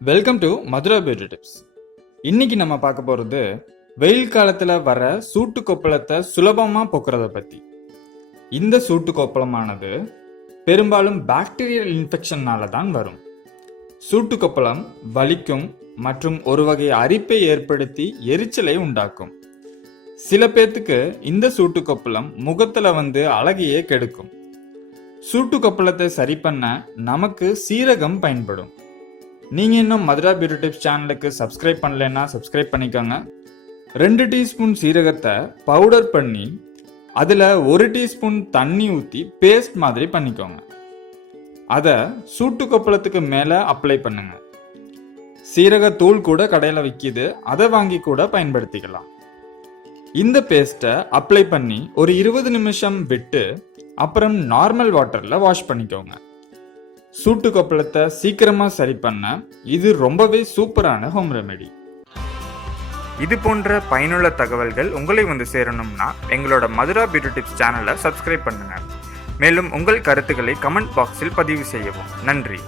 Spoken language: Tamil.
Welcome to Madhura beauty tips இன்னைக்கு நம்ம பார்க்க போகிறது வெயில் காலத்தில் வர சூட்டு கொப்பளத்தை சுலபமாக போக்குறத பற்றி இந்த சூட்டு கொப்பளமானது பெரும்பாலும் பாக்டீரியல் இன்ஃபெக்ஷன்னால தான் வரும். சூட்டு கொப்பளம் வலிக்கும் மற்றும் ஒரு வகை அரிப்பை ஏற்படுத்தி எரிச்சலை உண்டாக்கும். சில பேர்த்துக்கு இந்த சூட்டு கொப்பளம் முகத்தில் வந்து அழகையே கெடுக்கும். சுருட்டு கொப்பளத்தை சரி பண்ண நமக்கு சீரகம் பயன்படும். நீங்க இன்னும் மதுரா பியூட்டி டிப்ஸ் சேனலுக்கு சப்ஸ்கிரைப் பண்ணலைன்னா சப்ஸ்கிரைப் பண்ணிக்கோங்க. ரெண்டு டீஸ்பூன் சீரகத்தை பவுடர் பண்ணி அதில் ஒரு டீஸ்பூன் தண்ணி ஊற்றி பேஸ்ட் மாதிரி பண்ணிக்கோங்க. அதை சூட்டு கொப்பளத்துக்கு மேலே அப்ளை பண்ணுங்க. சீரகத்தூள் கூட கடையில் விற்கிது அதை வாங்கி கூட பயன்படுத்திக்கலாம். இந்த பேஸ்ட்டை அப்ளை பண்ணி ஒரு இருபது நிமிஷம் விட்டு அப்புறம் நார்மல் வாட்டரில் வாஷ் பண்ணிக்கோங்க. சூட்டு கொப்பளத்தை சீக்கிரமாக சரி பண்ண இது ரொம்பவே சூப்பரான ஹோம் ரெமெடி இது போன்ற பயனுள்ள தகவல்கள் உங்களை வந்து சேரணும்னா எங்களோட மதுரா பியூட்டி டிப்ஸ் சேனலை சப்ஸ்கிரைப் பண்ணுங்கள் மேலும் உங்கள் கருத்துக்களை கமெண்ட் பாக்ஸில் பதிவு செய்யவும். நன்றி.